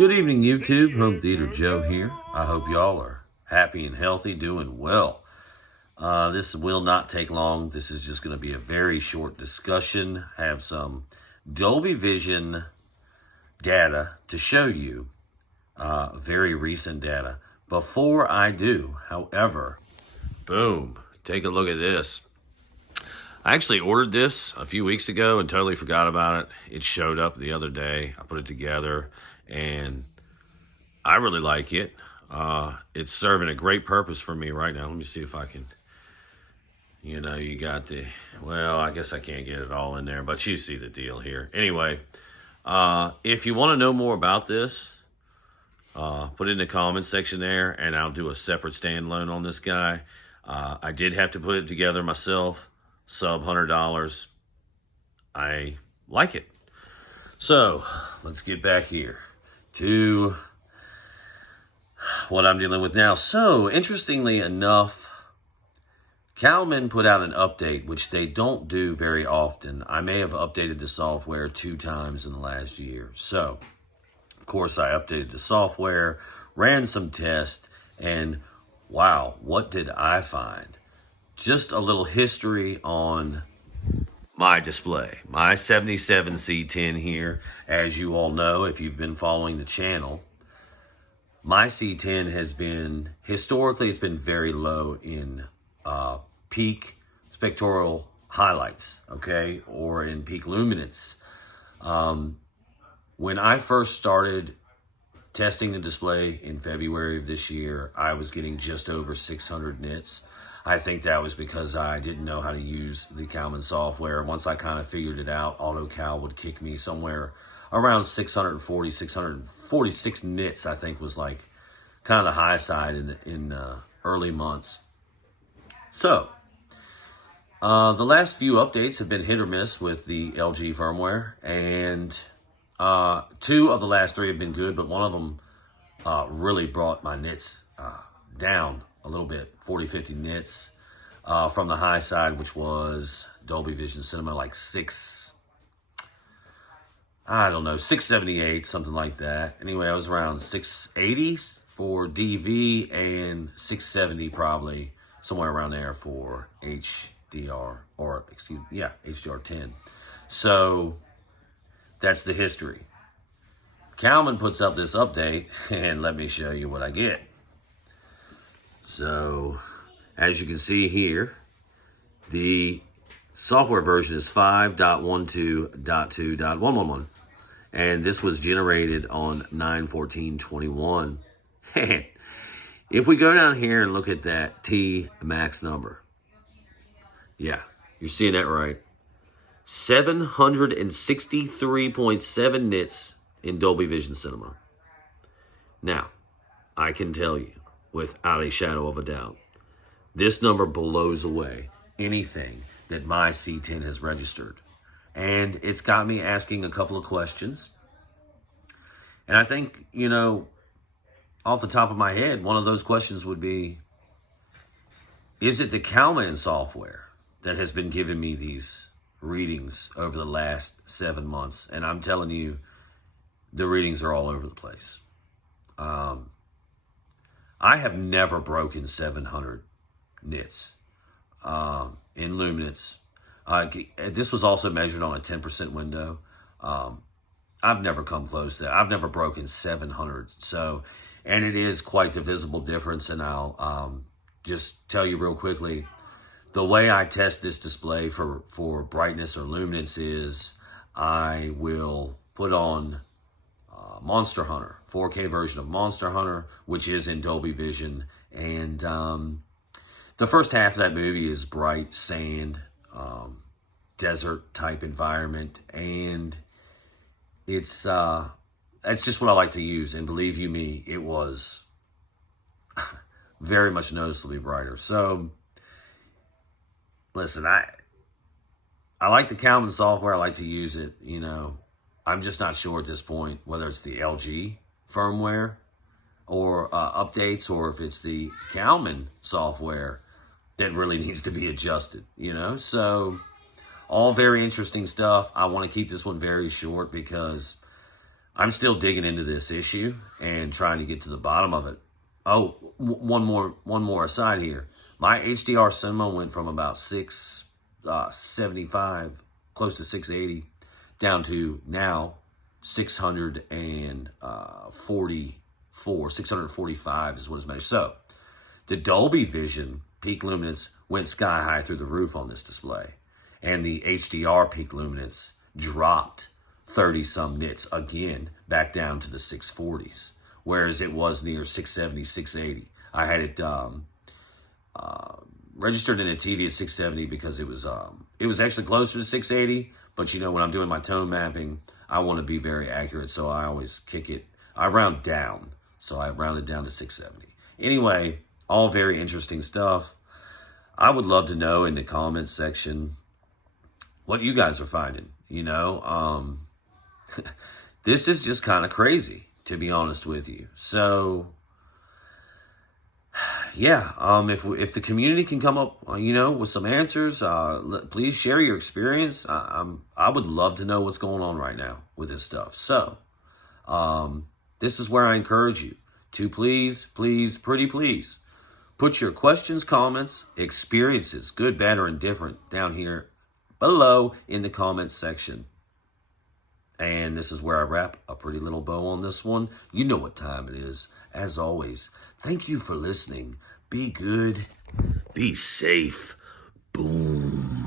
Good evening, YouTube. Home Theater Joe here. I hope y'all are happy and healthy, doing well. This will not take long. This is just going to be a very short discussion. I have some Dolby Vision data to show you, very recent data. Before I do, however, boom, take a look at this. I actually ordered this a few weeks ago and totally forgot about it. It showed up the other day. I put it together and I really like it. It's serving a great purpose for me right now. Let me see if I can, you got the, well, I guess I can't get it all in there, but you see the deal here. Anyway, if you want to know more about this, put it in the comments section there and I'll do a separate standalone on this guy. I did have to put it together myself. Sub $100. I like it. So let's get back here to what I'm dealing with now. So interestingly enough, CalMan put out an update, which they don't do very often. I may have updated the software 2 times in the last year. So of course I updated the software, ran some tests, and wow, what did I find? Just a little history on my display. My 77C10 here, as you all know, if you've been following the channel, my C10 has been, historically, it's been very low in peak spectral highlights, okay, or in peak luminance. When I first started testing the display in February of this year, I was getting just over 600 nits. I think that was because I didn't know how to use the CalMan software. Once I kind of figured it out, AutoCal would kick me somewhere around 640, 646 nits, I think was like kind of the high side in early months. So, the last few updates have been hit or miss with the LG firmware, and 2 of the last 3 have been good, but one of them really brought my nits down a little bit, 40, 50 nits from the high side, which was Dolby Vision Cinema, like 678, something like that. Anyway, I was around 680 for DV and 670 probably, somewhere around there for HDR, or HDR10. So that's the history. CalMan puts up this update, and let me show you what I get. So, as you can see here, the software version is 5.12.2.111, and this was generated on 9/14/21. And if we go down here and look at that T max number, yeah, you're seeing that right. 763.7 nits in Dolby Vision Cinema. Now, I can tell you, without a shadow of a doubt, this number blows away anything that my C10 has registered. And it's got me asking a couple of questions. And I think, off the top of my head, one of those questions would be, is it the CalMan software that has been giving me these readings over the last 7 months? And I'm telling you, the readings are all over the place. I have never broken 700 nits in luminance. This was also measured on a 10% window. I've never come close to that. I've never broken 700. So, and it is quite the visible difference. And I'll just tell you real quickly, the way I test this display for brightness or luminance is I will put on Monster Hunter, 4K version of Monster Hunter, which is in Dolby Vision. And the first half of that movie is bright sand, desert type environment. And it's just what I like to use. And believe you me, it was very much noticeably brighter. So listen, I like the CalMan software. I like to use it, I'm just not sure at this point whether it's the LG firmware or updates, or if it's the CalMan software that really needs to be adjusted, So all very interesting stuff. I want to keep this one very short because I'm still digging into this issue and trying to get to the bottom of it. Oh, one more aside here. My HDR cinema went from about 675, close to 680, down to now 645 is what it's measured. So the Dolby Vision peak luminance went sky high through the roof on this display, and the HDR peak luminance dropped 30 some nits again back down to the 640s, whereas it was near 670, 680. I had it registered in a TV at 670 because it was actually closer to 680. But you know, when I'm doing my tone mapping, I want to be very accurate, so I always I round down. So I rounded down to 670. Anyway, all very interesting stuff. I would love to know in the comments section what you guys are finding. You know, this is just kind of crazy, to be honest with you. So yeah, if the community can come up, you know, with some answers, please share your experience. I would love to know what's going on right now with this stuff. So, this is where I encourage you to please, pretty please, put your questions, comments, experiences, good, bad, or indifferent, down here below in the comments section. And this is where I wrap a pretty little bow on this one. You know what time it is. As always, thank you for listening. Be good. Be safe. Boom.